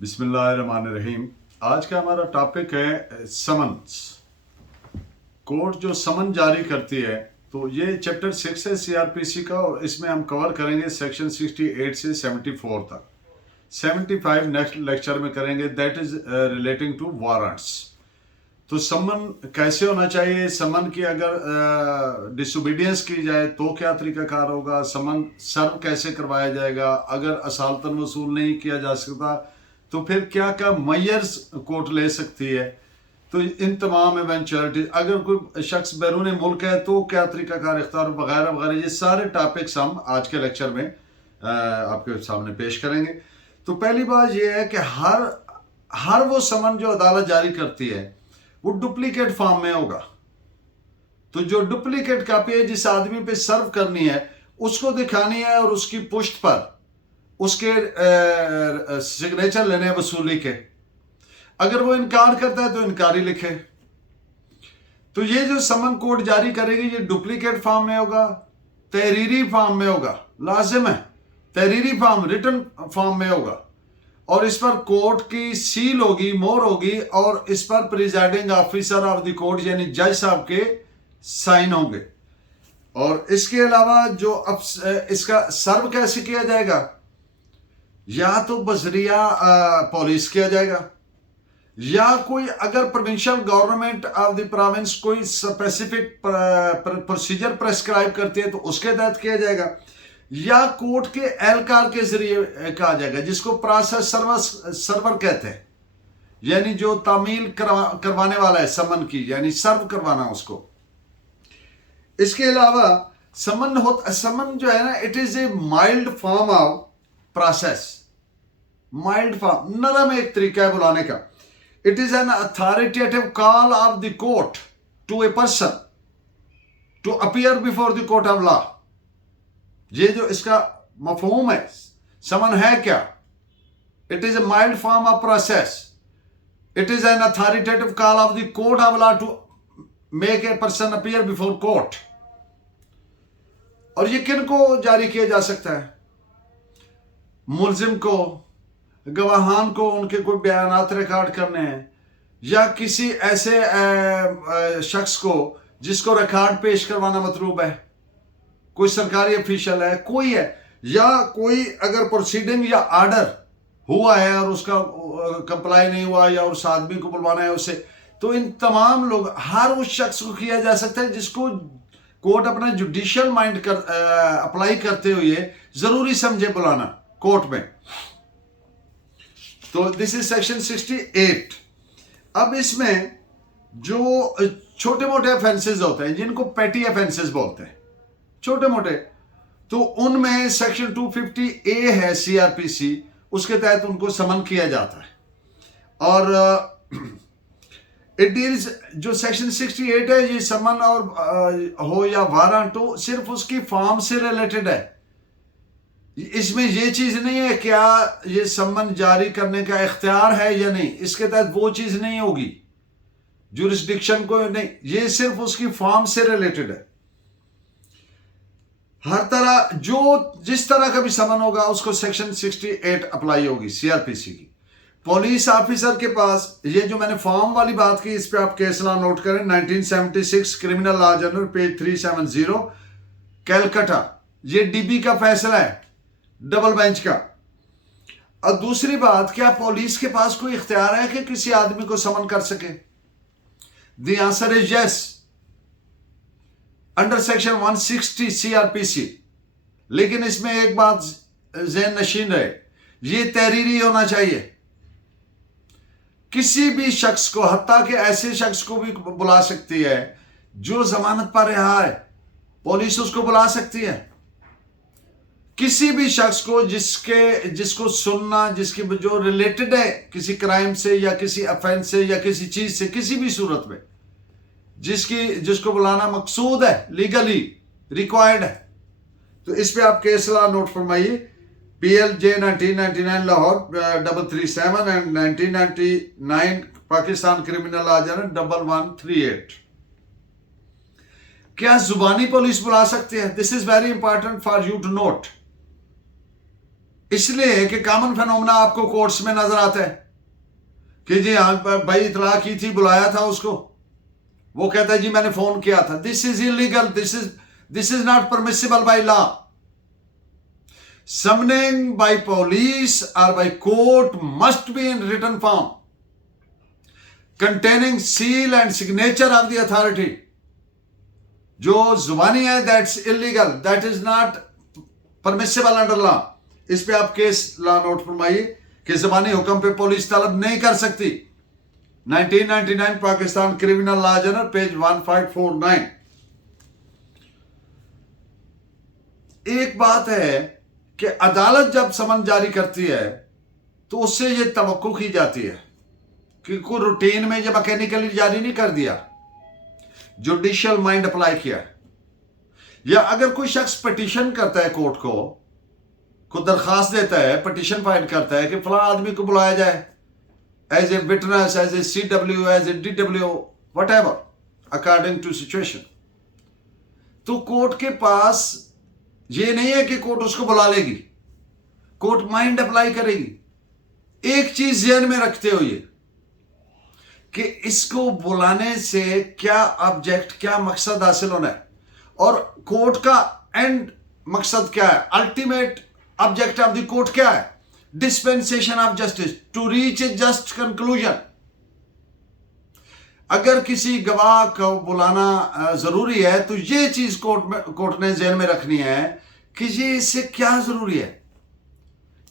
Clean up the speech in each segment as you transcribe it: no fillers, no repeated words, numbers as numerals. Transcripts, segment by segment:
बिस्मिल्लाहिर्रहमानिर्रहीम। आज का हमारा टॉपिक है समन्स। कोर्ट जो समन जारी करती है, तो ये चैप्टर 6 है सीआरपीसी का, और इसमें हम कवर करेंगे सेक्शन 68 से 74 तक। 75 नेक्स्ट लेक्चर में करेंगे, that is relating to warrants. तो समन कैसे होना चाहिए, समन की अगर डिसोबीडियंस की जाए तो क्या तरीकाकार होगा, समन सर्व कैसे करवाया जाएगा, अगर असालतन वसूल नहीं किया जा सकता तो फिर क्या क्या मेयर्स कोर्ट ले सकती है। तो इन तमाम इवेंचुअलिटीज, अगर कोई शख्स बैरून मुल्क है तो क्या तरीकाकार इख्तियार वगैरह वगैरह, ये सारे टॉपिक्स हम आज के लेक्चर में आपके सामने पेश करेंगे। तो पहली बात यह है कि हर वो समन जो अदालत जारी करती है वो डुप्लीकेट फॉर्म में होगा। तो जो डुप्लीकेट कॉपी है जिस आदमी पे सर्व करनी है उसको दिखानी है, और उसकी पुष्ट पर उसके सिग्नेचर लेने वसूली के। अगर वो इनकार करता है तो इनकारी लिखे। तो ये जो समन कोर्ट जारी करेगी ये डुप्लीकेट फॉर्म में होगा, तहरीरी फॉर्म में होगा, लाजिम है तहरीरी फॉर्म, रिटन फॉर्म में होगा, और इस पर कोर्ट की सील होगी, मोहर होगी, और इस पर presiding officer of the court यानी जज साहब के साइन होंगे। और इसके अलावा जो अब इसका सर्व कैसे किया जाएगा, या तो बजरिया पुलिस किया जाएगा, या कोई अगर provincial government of the province कोई स्पेसिफिक प्रोसीजर प्रेस्क्राइब करती है तो उसके तहत किया जाएगा, या कोर्ट के एहलकार के जरिए कहा जाएगा, जिसको प्रोसेस सर्वर कहते हैं, यानी जो तामील करवाने वाला है समन की, यानी सर्व करवाना उसको। इसके अलावा समन जो है ना, it is a mild form of process, mild form, नरम एक तरीका है बुलाने का। It is an authoritative call of the court to a person to appear before the court of law. ये जो इसका मफहूम है, समन है क्या, it is a mild form of process, it is an authoritative call of the court of law to make a person appear before court. और ये किन को जारी किया जा सकता है, मुलजिम को, गवाहान को, उनके कोई बयानात रिकॉर्ड करने हैं, या किसी ऐसे शख्स को जिसको रिकॉर्ड पेश करवाना मतलूब है, कोई सरकारी ऑफिशियल है, कोई है, या कोई अगर प्रोसीडिंग या ऑर्डर हुआ है और उसका कंप्लाई नहीं हुआ, या उस आदमी को बुलवाना है उसे, तो इन तमाम लोग, हर उस शख्स को किया जा सकता है जिसको कोर्ट अपना जुडिशियल माइंड अप्लाई करते हुए जरूरी समझे बुलाना कोर्ट में। तो दिस इज सेक्शन 68। अब इसमें जो छोटे मोटे ऑफेंसेस होते हैं जिनको पेटी ऑफेंसेस बोलते हैं, छोटे मोटे, तो उनमें सेक्शन 250A है सीआरपीसी, उसके तहत उनको समन किया जाता है। और इट डील्स, जो सेक्शन 68 है, ये समन और हो या वारंट हो, सिर्फ उसकी फॉर्म से रिलेटेड है। इसमें ये चीज नहीं है क्या ये समन जारी करने का इख्तियार है या नहीं, इसके तहत वो चीज नहीं होगी, जुरिस्डिक्शन को नहीं, ये सिर्फ उसकी फॉर्म से रिलेटेड है। हर तरह जो जिस तरह का भी समन होगा उसको सेक्शन 68 अप्लाई होगी सीआरपीसी की। पुलिस ऑफिसर के पास, ये जो मैंने फॉर्म वाली बात की, इस पे आप केस लॉ नोट करें, 1976 criminal law journal page 370 Calcutta, ये डीबी का फैसला है, डबल बेंच का। और दूसरी बात, क्या पुलिस के पास कोई इख्तियार है कि किसी आदमी को समन कर सके? The answer is yes, under section 160 CrPC. लेकिन इसमें एक बात ज़हन नशीन रहे, ये तहरीरी होना चाहिए। किसी भी शख्स को, हत्ता के ऐसे शख्स को भी बुला सकती है जो जमानत पर रहा है, पुलिस उसको बुला सकती है। किसी भी शख्स को जिसको सुनना, जिसकी जो रिलेटेड है किसी क्राइम से या किसी ऑफेंस से या किसी चीज से, किसी भी सूरत में जिसको बुलाना मकसूद है, लीगली रिक्वायर्ड है। तो इस पे आप केस लॉ नोट फरमाइए, PLJ 1999 Lahore 337 and 1999 Pakistan criminal law journal 1138। क्या जुबानी पुलिस बुला सकते हैं? This is very important for you to note. इसलिए कि कॉमन फिनोमेना आपको कोर्ट्स में नजर आता है कि जी हाँ भाई इतला की थी, बुलाया था उसको, वो कहता है जी मैंने फोन किया था। This is illegal, this is not permissible by law. Summoning by police और by court must be in written form containing seal and signature of the authority। जो जुबानी है that's illegal, that is not permissible under law. इस पे आप case law note फरमाइए कि जुबानी हुक्म पे पुलिस तलब नहीं कर सकती। 1999 Pakistan criminal law general page 1549। एक बात है कि अदालत जब समन जारी करती है तो उससे ये तवक्को की जाती है कि कोई रूटीन में जब मैकेनिकली जारी नहीं कर दिया, जुडिशियल माइंड अप्लाई किया। या अगर कोई शख्स पिटीशन करता है कोर्ट को दरखास्त देता है, पिटीशन फाइल करता है कि फलां आदमी को बुलाया जाए as a witness, as a CW, as a DW, whatever according to situation, तो कोर्ट के पास ये नहीं है कि कोर्ट उसको बुला लेगी, कोर्ट माइंड अप्लाई करेगी। एक चीज ध्यान में रखते हुए कि इसको बुलाने से क्या ऑब्जेक्ट, क्या मकसद हासिल होना है और कोर्ट का एंड मकसद क्या है, ultimate object of the court क्या है, dispensation of justice, to reach a just conclusion. अगर किसी गवाह को बुलाना जरूरी है तो ये चीज कोर्ट ने ध्यान में रखनी है कि ये इससे क्या जरूरी है।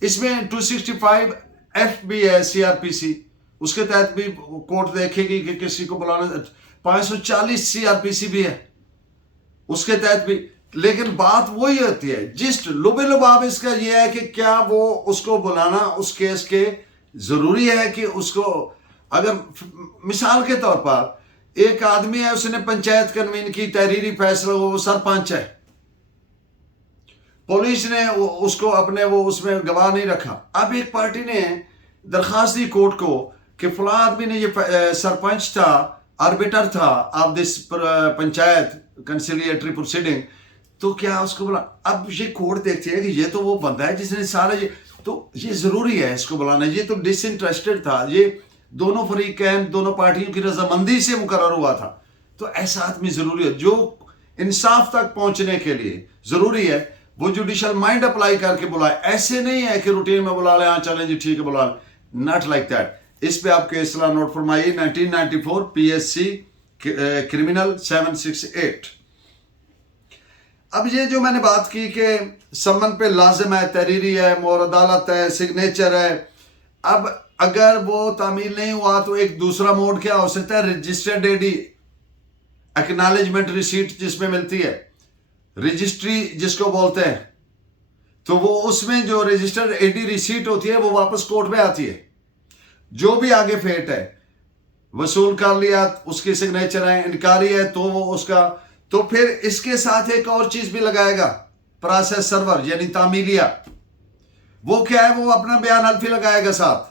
इसमें 265F भी है CRPC, उसके तहत भी कोर्ट देखेगी कि किसी को बुलाना। 540 CRPC भी है, उसके तहत भी। लेकिन बात वही होती है, जिस्ट लुबे लुबाब इसका यह है कि क्या वो उसको बुलाना उस केस के जरूरी है कि उसको, अगर मिसाल के तौर पर एक आदमी है, उसने पंचायत कन्वीन की, तहरीरी फैसला, वो सरपंच है, पुलिस ने उसको अपने वो उसमें गवाह नहीं रखा। अब एक पार्टी ने दरखास्त दी कोर्ट को कि फलां आदमी ने ये सरपंच था, आर्बिटर था ऑफ दिस पंचायत कंसिलिएटरी प्रोसीडिंग, तो क्या उसको बोला। अब ये कोर्ट देखती है कि ये तो वो बंदा है जिसने सारा ये, तो ये जरूरी है इसको बुलाना, ये तो डिसइंटरेस्टेड था, ये दोनों फरीकैन, दोनों पार्टियों की रजामंदी से मुकर्रर हुआ था, तो ऐसा आदमी जरूरी है जो इंसाफ तक पहुंचने के लिए जरूरी है वो जुडिशियल माइंड अप्लाई करके बुलाए। ऐसे नहीं है कि रूटीन में बुला ले, हाँ चलें जी ठीक है बुला ले, नॉट लाइक दैट। इस पे आपके इस्लाह नोट फरमाइए 1994 PSC क्रिमिनल 768। अब ये जो मैंने बात की कि समन पे लाजिम है, तहरीरी है, मोर अदालत है, सिग्नेचर है। अब अगर वो तामील नहीं हुआ तो एक दूसरा मोड क्या हो सकता है, रजिस्टर्ड AD एक्नॉलेजमेंट रिसीट जिसमें मिलती है, रजिस्ट्री जिसको बोलते हैं, तो वो उसमें जो रजिस्टर्ड AD रिसीट होती है वो वापस कोर्ट में आती है। जो भी आगे फेट है, वसूल कर लिया, उसकी सिग्नेचर है, इनकारी है तो वो उसका, तो फिर इसके साथ एक और चीज भी लगाएगा, प्रोसेस सर्वर यानी तामीलिया। वो क्या है, वो अपना बयान हल्फी लगाएगा साथ,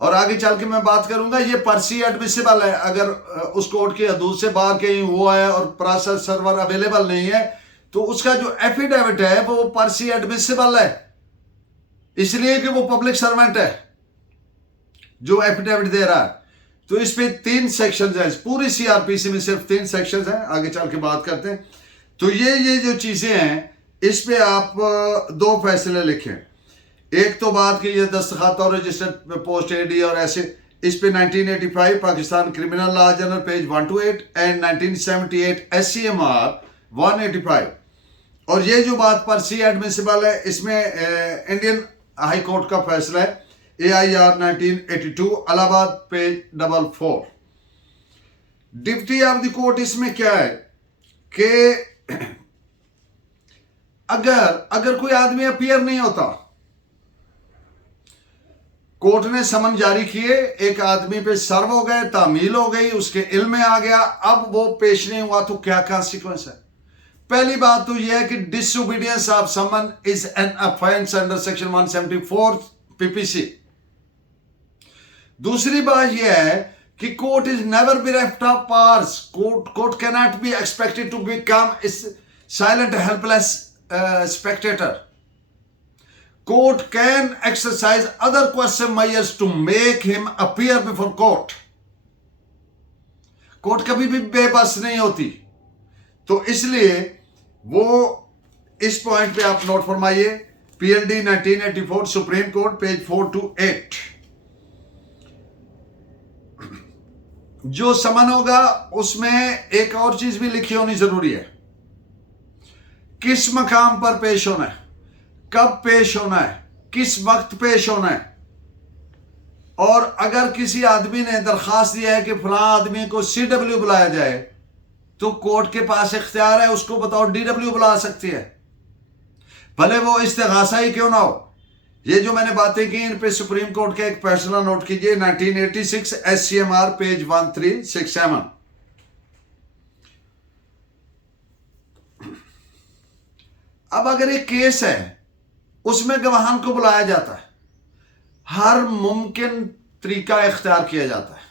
और आगे चल के मैं बात करूंगा। ये पर्सी एडमिसिबल है अगर उस कोर्ट की हदूद से बाहर कहीं हुआ है और प्रोसेस सर्वर अवेलेबल नहीं है, तो उसका जो एफिडेविट है वो पर्सी एडमिसिबल है, इसलिए कि वो पब्लिक सर्वेंट है जो एफिडेविट दे रहा है। तो इस पे 3 सेक्शन है, पूरी CRPC में सिर्फ 3 सेक्शन हैं, आगे चल के बात करते हैं। तो ये जो चीजें हैं, इस पे आप 2 फैसले लिखें। एक तो बात की ये दस्तखत और रजिस्टर्ड पोस्ट AD और ऐसे, इस पे 1985 Pakistan criminal law general page 128 and 1978 SCMR 185। और ये जो बात पर्सी एडमिसिबल है, इसमें इंडियन हाई कोर्ट का फैसला है AIR 1982 Allahabad page 44। Deputy of the court इसमें क्या है कि अगर कोई आदमी अपीयर नहीं होता, कोर्ट ने समन जारी किए, एक आदमी पे सर्व हो गए, तामील हो गई, उसके इल्म में आ गया, अब वो पेश नहीं हुआ तो क्या कॉन्सिक्वेंस है। पहली बात तो यह है कि disobedience of summon is an offence under section 174 PPC। दूसरी बात यह है कि court is never bereft of powers। Court can not be expected to become silent helpless spectator. Court can exercise other question measures to make him appear before court. Court कभी भी बेबस नहीं होती, तो इसलिए वो इस पॉइंट पे आप नोट फरमाइए। PLD 1984 supreme court page 428। जो समन होगा उसमें एक और चीज भी लिखी होनी जरूरी है, किस मकाम पर पेश होना है, कब पेश होना है, किस वक्त पेश होना है। और अगर किसी आदमी ने दरखास्त दिया है कि फलां आदमी को सीडब्ल्यू बुलाया जाए, तो कोर्ट के पास इख्तियार है, उसको बताओ डीडब्ल्यू बुला सकती है, भले वो इस्तेगासा ही क्यों ना हो। ये जो मैंने बातें की इन पे सुप्रीम कोर्ट का एक फैसला नोट कीजिए, 1986 SCMR पेज 1367। अब अगर एक केस है उसमें गवाहान को बुलाया जाता है, हर मुमकिन तरीका इख्तियार किया जाता है,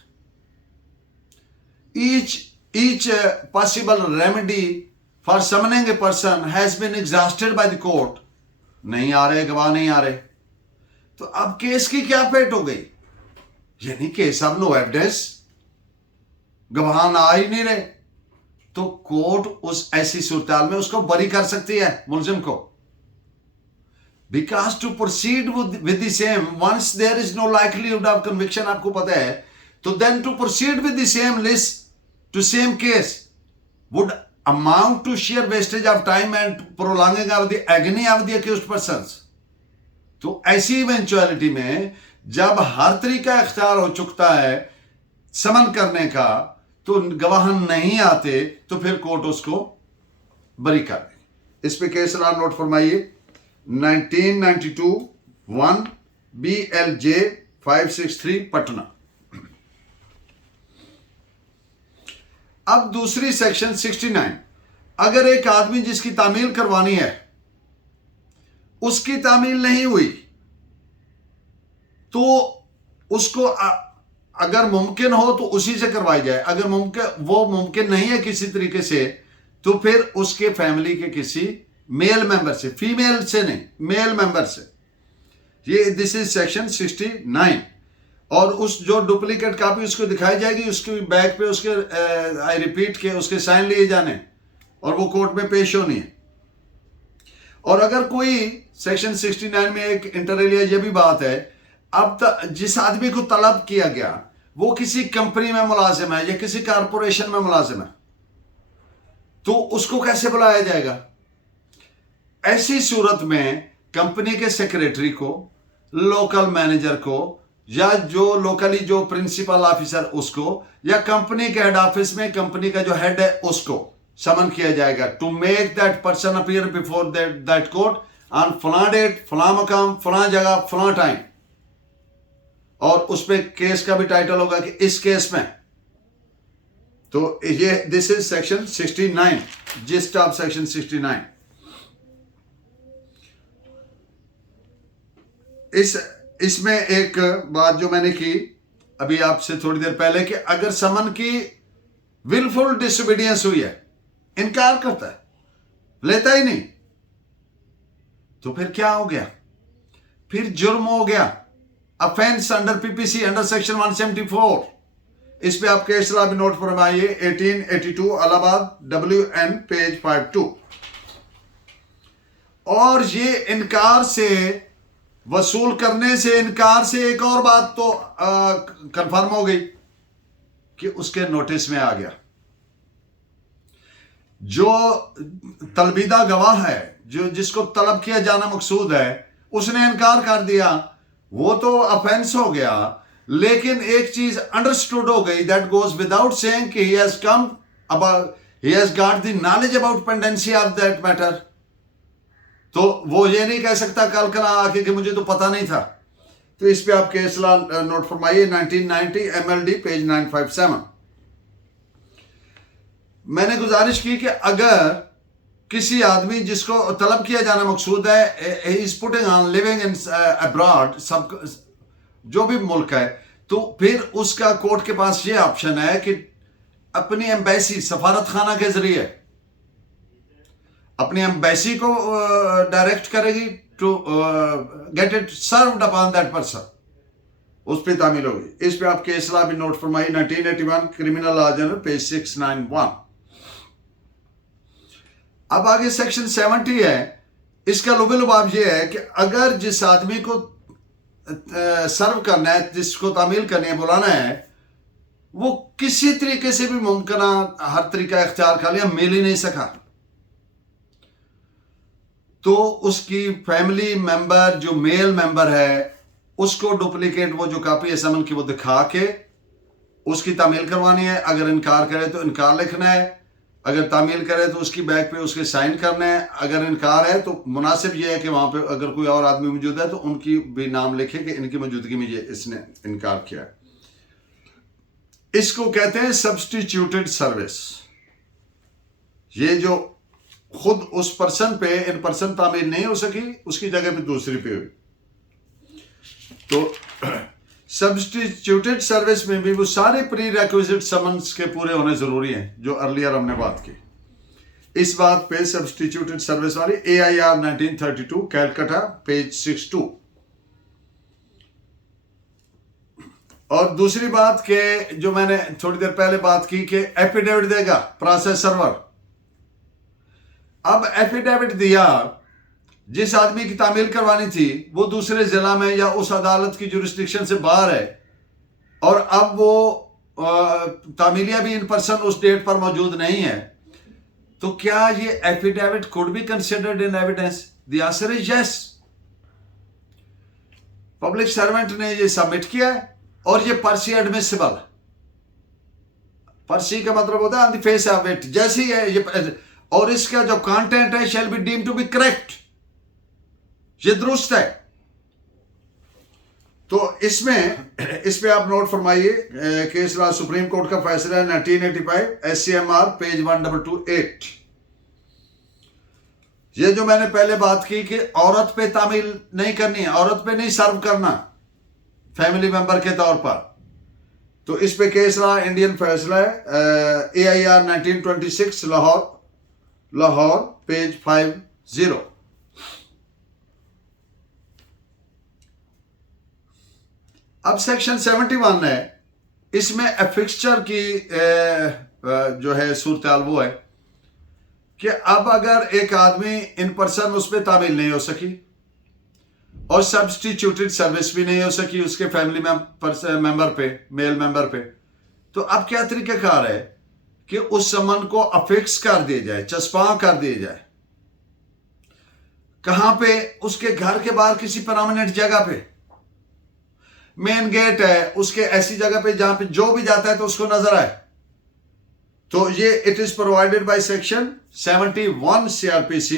each possible remedy for summoning a person has been exhausted by the court। नहीं आ रहे गवाह, नहीं आ रहे, तो अब केस की क्या फेट हो गई, यानी केस अब नो एविडेंस, गवाह आ ही नहीं रहे, तो कोर्ट उस ऐसी सूरत में उसको बरी कर सकती है मुलजिम को। Because to proceed with the same, once there is no likelihood of conviction, आपको पता है, तो then to proceed with the same list to same case would amount to sheer wastage of time and prolonging of the agony of the accused persons। तो ऐसी eventuality में जब हर तरीका इख्तियार हो चुकता है समन करने का, तो गवाह नहीं आते, तो फिर कोर्ट उसको बरी कर देगी। इस पे केस लॉ नोट फरमाइए, 1992 1 BLJ 563 पटना। अब दूसरी सेक्शन 69, अगर एक आदमी जिसकी तामील करवानी है उसकी तामील नहीं हुई, तो उसको अगर मुमकिन हो तो उसी से करवाई जाए, अगर वो मुमकिन नहीं है किसी तरीके से, तो फिर उसके फैमिली के किसी मेल मेंबर से, फीमेल से नहीं, मेल मेंबर से। ये दिस इज सेक्शन 69। और उस जो डुप्लीकेट कॉपी उसको दिखाई जाएगी, उसके बैक पे उसके आई रिपीट के उसके साइन लिए जाने और वो कोर्ट में पेश होनी है। और अगर कोई सेक्शन 69 में एक इंटरलिया ये भी बात है, अब जिस आदमी को तलब किया गया वो किसी कंपनी में मुलाजिम है या किसी कारपोरेशन में मुलाजिम है, तो उसको कैसे बुलाया जाएगा। ऐसी सूरत में कंपनी के सेक्रेटरी को, लोकल मैनेजर को, या जो लोकली जो प्रिंसिपल ऑफिसर उसको, या कंपनी के हेड ऑफिस में कंपनी का जो हेड है उसको समन किया जाएगा, to make that person appear before that court on फलां डेट, फलां मकाम, फलां जगह, फलां टाइम। और उस पे केस का भी टाइटल होगा कि इस केस में। तो ये this is section 69, gist of section 69। इसमें एक बात जो मैंने की अभी आपसे थोड़ी देर पहले, कि अगर समन की विलफुल डिसोबीडियंस हुई है, इनकार करता है, लेता ही नहीं, तो फिर क्या हो गया, फिर जुर्म हो गया, offence under PPC under section 174। इस पे आप केस लॉ भी नोट फरमाइए, 1882 इलाहाबाद WN पेज 52। और ये इनकार से, वसूल करने से इनकार से एक और बात तो कंफर्म हो गई कि उसके नोटिस में आ गया। जो तलबीदा गवाह है, जो जिसको तलब किया जाना मकसूद है, उसने इनकार कर दिया, वो तो अफेंस हो गया। लेकिन एक चीज अंडरस्टूड हो गई, दैट गोज विदाउट सेइंग कि he has come about, he has got the knowledge about pendency of that matter. तो वो ये नहीं कह सकता कल कल आके कि मुझे तो पता नहीं था। तो इस पे आप केस लॉ नोट फरमाइए, 1990 MLD पेज 957। मैंने गुजारिश की कि अगर किसी आदमी जिसको तलब किया जाना मकसूद है, is putting on living in abroad, सब जो भी मुल्क है, तो फिर उसका कोर्ट के पास ये ऑप्शन है कि अपनी एम्बेसी, सफारत खाना के जरिए अपनी एम्बेसी को डायरेक्ट करेगी to get it served upon that person, उस पे तामील होगी। इस पे आप केस लॉ भी नोट फरमाइए 1981 क्रिमिनल लॉ जनरल पेज 691। अब आगे सेक्शन 70 है। इसका लुबे-लुबाब ये है कि अगर जिस आदमी को सर्व करना है, जिसको तामील करनी है, बुलाना है, वो किसी तरीके से भी मुमकिन हर तरीका इख्तियार कर लिया, मिल ही नहीं सका, तो उसकी फैमिली मेंबर जो मेल मेंबर है उसको डुप्लीकेट वो जो कापी है समन की वो दिखा के उसकी तामील करवानी है। अगर इनकार करे तो इनकार लिखना है, अगर तामील करे तो उसकी बैक पे उसके साइन करना है। अगर इनकार है तो मुनासिब ये है कि वहां पे अगर कोई और आदमी मौजूद है तो उनकी भी नाम लिखे कि इनकी मौजूदगी में ये इसने इनकार किया है। इसको कहते हैं सब्सटीट्यूटेड सर्विस। ये जो खुद उस पर्सन पे इन पर्सन तामील नहीं हो सकी, उसकी जगह पे दूसरी पे हुई, तो सब्सटीट्यूटेड सर्विस में भी वो सारे प्री रिक्विजिट समन्स के पूरे होने जरूरी हैं जो अर्लियर हमने बात की। इस बात पे सब्सटीट्यूटेड सर्विस वाली AIR 1932 कैलकाटा पेज 62। और दूसरी बात के जो मैंने थोड़ी देर पहले बात की कि एफिडेविट देगा प्रोसेस सर्वर। अब एफिडेविट दिया, जिस आदमी की तामील करवानी थी वो दूसरे जिला में या उस अदालत की जुरिस्डिक्शन से बाहर है और अब वो तामीलिया भी इन पर्सन उस डेट पर मौजूद नहीं है, तो क्या ये affidavit could be considered in evidence? The answer is yes. Public servant ने ये सबमिट किया है और ये पर्सी एडमिसिबल। पर्सी का मतलब होता है on the face of it, जैसे ही है ये, और इसका जो कंटेंट है shall be deemed to be correct, ये दुरुस्त है। तो इसमें इस पे आप नोट फरमाइए केस लॉ सुप्रीम कोर्ट का फैसला है 1985 SCMR पेज 1228। ये जो मैंने पहले बात की कि औरत पे तामील नहीं करनी है, औरत पे नहीं सर्व करना फैमिली मेंबर के तौर पर, तो इस पे केस लॉ इंडियन फैसला है AIR 1926 लाहौर पेज 50। अब सेक्शन 71 है, इसमें एफिक्सचर की जो है सूरत वो है कि अब अगर एक आदमी इन पर्सन उस पर तामील नहीं हो सकी और सब्सटीट्यूटेड सर्विस भी नहीं हो सकी उसके फैमिली मेंबर पे, मेल मेंबर पे, तो अब क्या तरीकाकार है कि उस समन को अफिक्स कर दिया जाए, चस्पा कर दिया जाए। कहां पे? उसके घर के बाहर किसी परमानेंट जगह पे, मेन गेट है उसके ऐसी जगह पे जहां पे जो भी जाता है तो उसको नजर आए। तो ये it is provided by section 71 CRPC।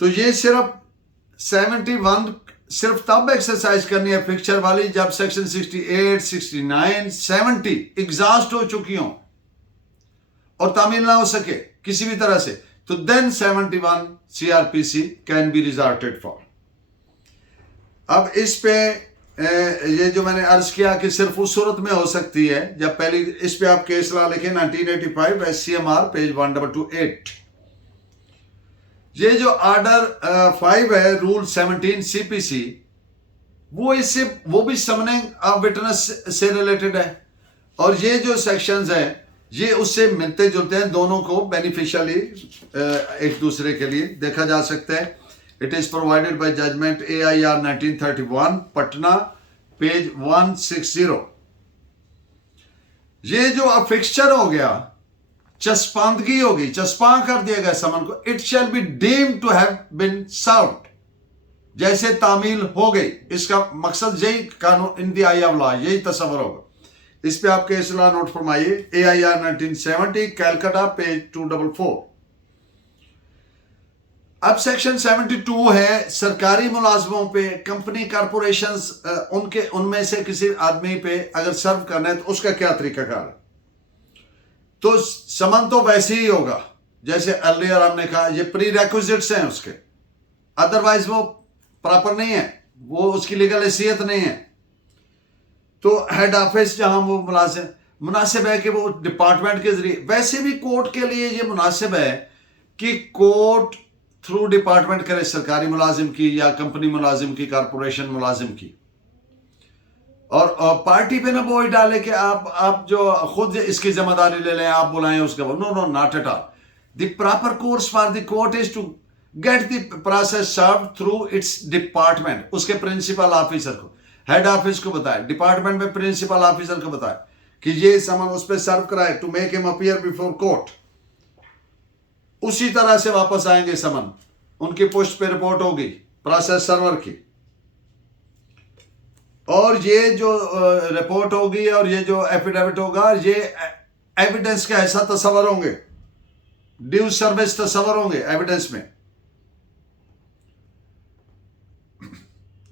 तो ये सिर्फ 71 सिर्फ तब एक्सरसाइज करनी है फिक्चर वाली जब सेक्शन 68, 69, 70 एग्जॉस्ट हो चुकी हो और तामील ना हो सके किसी भी तरह से, तो then 71 CRPC can be resorted for. अब इस पे ये जो मैंने अर्ज किया कि सिर्फ उस सूरत में हो सकती है जब पहली, इस पे आप केस लॉ लिखें 1985 SCMR पेज 1228। ये जो ऑर्डर 5 है रूल 17 CPC, वो भी समनिंग ऑफ विटनेस से रिलेटेड है और ये जो सेक्शंस हैं ये उससे मिलते जुलते हैं, दोनों को बेनिफिशियली एक दूसरे के लिए देखा जा सकता है। It is provided by judgement AIR 1931 Patna page 160। ये जो अफिक्सचर हो गया, चस्पांदगी होगी, चस्पा कर दिया गया समन को, it shall be deemed to have been served, जैसे तामील हो गई। इसका मकसद यही कानून in the eye of law यही तस्वर होगा। इस पे आप केस लॉ नोट फरमाइए AIR 1970 कैलकाटा पेज 244। अब सेक्शन 72 है सरकारी मुलाजमों पे, कंपनी कारपोरेशंस, उनमें से किसी आदमी पे अगर सर्व करना है तो उसका क्या तरीकाकार है। तो समन तो वैसे ही होगा जैसे अर्लियर हमने कहा, ये प्री रिक्विजिट्स हैं उसके, अदरवाइज वो प्रॉपर नहीं है, वो उसकी लीगल हैसियत नहीं है। तो हेड ऑफिस जहां वो मुनासिब है कि वो डिपार्टमेंट के जरिए, वैसे भी कोर्ट के लिए ये मुनासिब है कि कोर्ट थ्रू डिपार्टमेंट करे, सरकारी मुलाजिम की या कंपनी मुलाजिम की, कारपोरेशन मुलाजिम की। और पार्टी पे ना बोझ डाले कि आप जो खुद इसकी जिम्मेदारी ले लें, आप बुलाएं उसका। No no, not at all. The proper course for the court is to get the process serve through its department. उसके प्रिंसिपल ऑफिसर को, हेड ऑफिस को बताए, डिपार्टमेंट में प्रिंसिपल ऑफिसर को बताए कि ये समन उस पर सर्व कराए, to make him appear before court. उसी तरह से वापस आएंगे समन, उनकी पोस्ट पे रिपोर्ट होगी प्रोसेस सर्वर की, और ये जो रिपोर्ट होगी और ये जो एफिडेविट होगा, ये एविडेंस का ऐसा तस्वर होंगे, ड्यू सर्विस तस्वर होंगे एविडेंस में।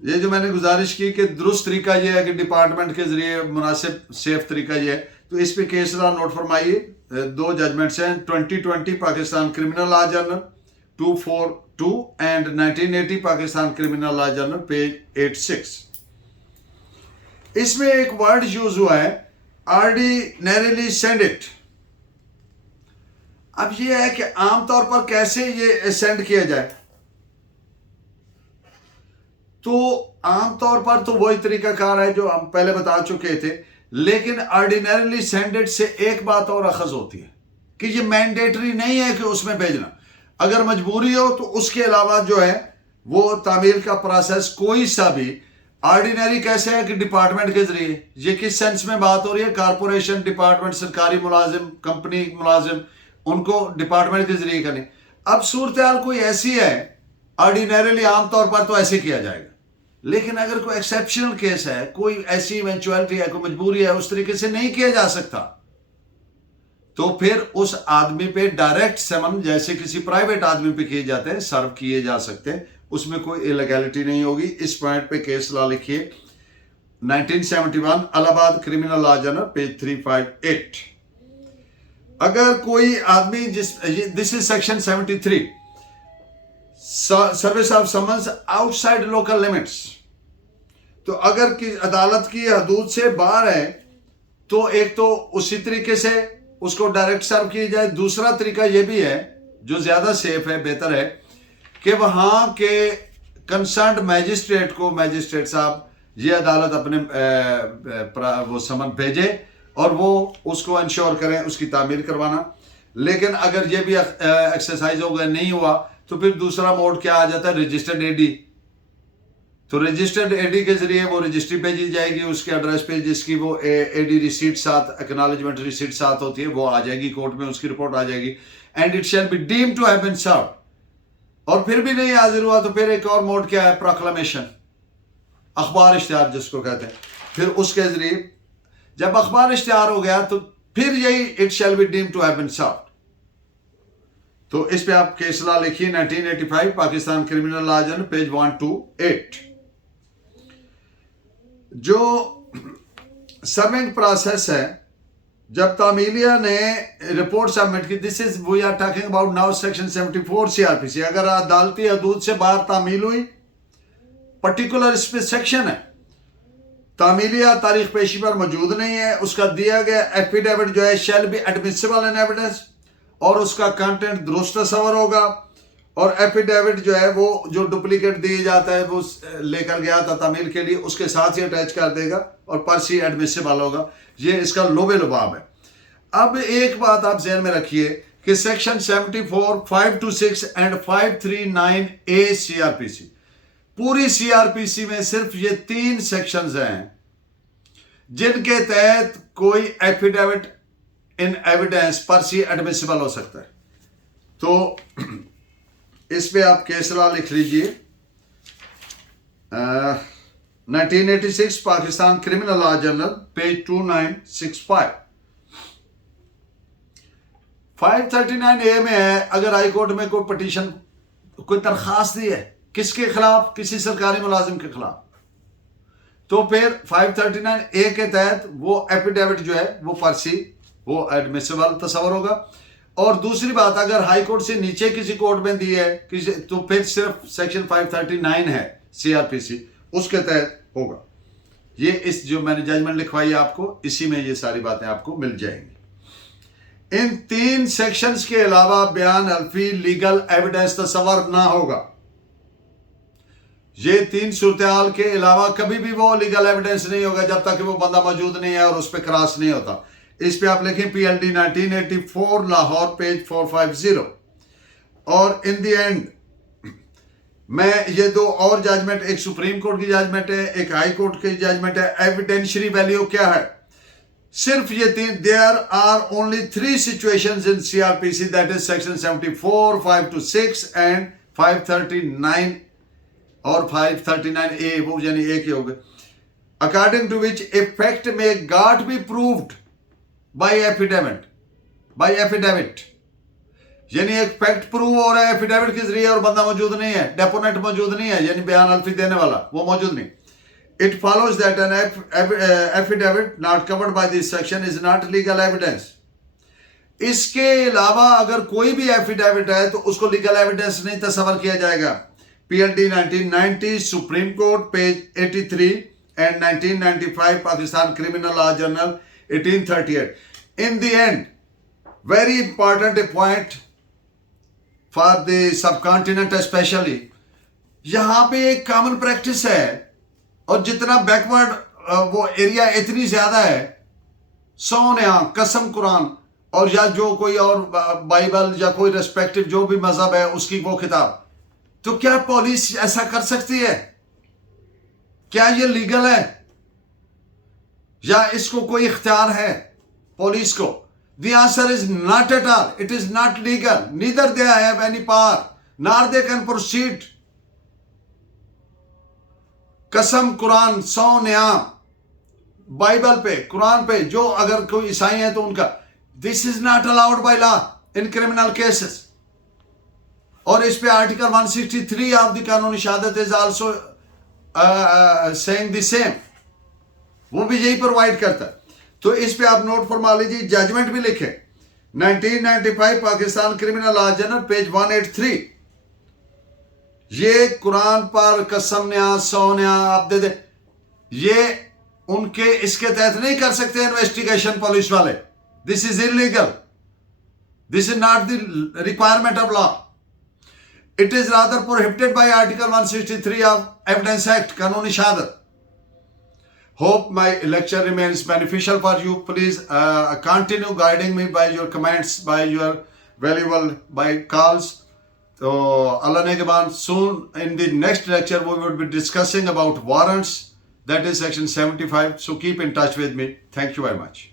ये जो मैंने गुजारिश की कि दुरुस्त तरीका ये है कि डिपार्टमेंट के जरिए मुनासिब सेफ तरीका ये है, तो इस पे केस लॉ नोट फरमाइए। 2 जजमेंट्स हैं, 2020 Pakistan criminal law journal 242 and 1980 Pakistan criminal law journal page 86। इसमें एक वर्ड यूज हुआ है, ऑर्डिनरीली सेंड इट। अब ये है कि आमतौर पर कैसे ये सेंड किया जाए, तो आमतौर पर तो वही तरीकाकार है जो हम पहले बता चुके थे, लेकिन ऑर्डिनरीली सेंड इट से एक बात और अखज होती है कि ये मैंडेटरी नहीं है कि उसमें भेजना। अगर मजबूरी हो तो उसके अलावा जो है वो तामील का प्रोसेस कोई सा भी ऑर्डिनरी कैसे है कि डिपार्टमेंट के जरिए। ये किस सेंस में बात हो रही है, कारपोरेशन, डिपार्टमेंट, सरकारी मुलाजिम, कंपनी मुलाजिम, उनको डिपार्टमेंट के जरिए करने। अब सूरत हाल कोई ऐसी है, ऑर्डिनरीली आमतौर पर तो ऐसे किया जाएगा, लेकिन अगर कोई एक्सेप्शनल केस है, कोई ऐसी इवेंचुअलिटी है, कोई मजबूरी है, उस तरीके से नहीं किया जा सकता, तो फिर उस आदमी पे डायरेक्ट समन जैसे किसी प्राइवेट आदमी पे किए जाते हैं सर्व किए जा सकते हैं, उसमें कोई इलीगैलिटी नहीं होगी। इस पॉइंट पे केस लॉ लिखिए, 1971 Allahabad criminal law journal page 358। अगर कोई आदमी this is section 73, service of summons outside local limits. तो अगर कि अदालत की हदूद से बाहर है तो एक तो उसी तरीके से उसको डायरेक्ट सर्व किया जाए। दूसरा तरीका यह भी है जो ज्यादा सेफ है, बेहतर है, कि वहां के कंसर्न्ड मैजिस्ट्रेट को, मैजिस्ट्रेट साहब ये अदालत अपने वो समन भेजे और वो उसको इंश्योर करें उसकी तामील करवाना। लेकिन अगर ये भी एक्सरसाइज हो गया, नहीं हुआ, तो फिर दूसरा मोड क्या आ जाता है, रजिस्टर्ड एडी। तो रजिस्टर्ड एडी के जरिए वो रजिस्ट्री भेजी जाएगी उसके एड्रेस पे, जिसकी वो एडी रिसीट साथ, एक्नॉलेजमेंट रिसीट साथ होती है, वो आ जाएगी कोर्ट में, उसकी रिपोर्ट आ जाएगी, and it shall be deemed to have been served. और फिर भी नहीं हाजिर हुआ तो फिर एक और मोड क्या है, प्रोक्लेमेशन, अखबार इश्तिहार जिसको कहते हैं। फिर उसके जरिए जब अखबार इश्तिहार हो गया तो फिर यही it shall be deemed to have been served. तो इस पे आप केस लॉ लिखिए, 1985 Pakistan criminal law journal page 128। जो सर्विंग प्रोसेस है, जब तामीलिया ने रिपोर्ट सबमिट की, this is we are talking about now section 74 CrPC. अगर अदालती हदूद से बाहर तामील हुई, पर्टिकुलर इस पे सेक्शन है, तामीलिया तारीख पेशी पर मौजूद नहीं है, उसका दिया गया एफिडेविट जो है शैल बी एडमिसिबल इन एविडेंस, और उसका कंटेंट दुरुस्त तस्वर होगा, और एफिडेविट जो है वो जो डुप्लीकेट दिया जाता है वो लेकर गया था तामील के लिए, उसके साथ ही अटैच कर देगा और पर्ची एडमिसिबल होगा। ये इसका लोबे लुबाब है। अब एक बात आप ध्यान में रखिए कि सेक्शन 74, 526 एंड 539 ए सीआरपीसी, पूरी सीआरपीसी में सिर्फ ये 3 सेक्शंस हैं जिनके तहत कोई एफिडेविट इन एविडेंस पर्ची एडमिसिबल हो सकता है। तो इस पे आप केस लॉ लिख लीजिए, 1986 Pakistan criminal law journal page 2965। 539 ए में है, अगर हाई कोर्ट में कोई पटिशन, कोई दरखास्त दी है किसके खिलाफ, किसी सरकारी मुलाजिम के खिलाफ, तो फिर 539 ए के तहत वो एफिडेविट जो है वो पर्ची वो एडमिसिबल तस्वर होगा। और दूसरी बात, अगर हाई कोर्ट से नीचे किसी कोर्ट में दी है किसी, तो फिर सिर्फ सेक्शन 539 है सीआरपीसी, उसके तहत होगा। ये इस जो मैंने जजमेंट लिखवाई आपको, इसी में ये सारी बातें आपको मिल जाएंगी। इन 3 सेक्शंस के अलावा बयान अल्फी लीगल एविडेंस तस्वर ना होगा। ये 3 सूरत के अलावा कभी भी वो लीगल एविडेंस नहीं होगा जब तक कि वो बंदा मौजूद नहीं है और उस पर क्रॉस नहीं होता। इस पे आप लिखें PLD 1984 लाहौर पेज 450। और इन द एंड मैं ये 2 और जजमेंट, एक सुप्रीम कोर्ट की जजमेंट है, एक हाई कोर्ट की जजमेंट है। एविडेंशियरी वैल्यू क्या है? सिर्फ ये 3, there are only 3 situations in CRPC, that is section 74, 526 and 539 और 539A, वो यानी एक ही हो गए, according to which a fact में got be proved by affidavit. यानी एक फैक्ट प्रूव हो रहा है एफिडेविट के जरिए और बंदा मौजूद नहीं है, डेपोनेंट मौजूद नहीं है, यानी बयान अल्फी देने वाला वो मौजूद नहीं। It follows that an affidavit not covered by this section is not legal evidence. इसके अलावा अगर कोई भी एफिडेविट है तो उसको लीगल एविडेंस नहीं तस्वर किया जाएगा। PLD 1990 supreme court page 83 and 1995 Pakistan criminal law journal 1838। In the end, very important point for the subcontinent specially, यहां पे एक कॉमन प्रैक्टिस है और जितना बैकवर्ड वो एरिया इतनी ज्यादा है, सोनिया कसम कुरान और या जो कोई और बाइबल या कोई रेस्पेक्टिव जो भी मजहब है उसकी वो किताब, तो क्या पुलिस ऐसा कर सकती है? क्या ये लीगल है या इसको कोई इख्तियार है पुलिस को? The answer is not at all. It is not legal. Neither they have any power, nor they can proceed. कसम कुरान, सौ नियाम, बाइबल पे, कुरान पे, जो अगर कोई ईसाई है तो उनका, this is not allowed by law in criminal cases. और इस पे आर्टिकल 163 ऑफ द कानून शहादत is also saying the same, वो भी यही प्रोवाइड करता है। तो इस पे आप नोट फरमा लीजिए, जजमेंट भी लिखे 1995 Pakistan criminal law journal page 183। ये कुरान पर कसम न्या सौ न्या आप दे दे, ये उनके इसके तहत नहीं कर सकते इन्वेस्टिगेशन पुलिस वाले। This is illegal, this is not the requirement of law, it is rather prohibited by article 163 of evidence act कानूनी शहादत। Hope my lecture remains beneficial for you. Please continue guiding me by your comments, by your valuable by calls. So Allah Negaban, soon in the next lecture we will be discussing about warrants, that is section 75. So keep in touch with me. Thank you very much.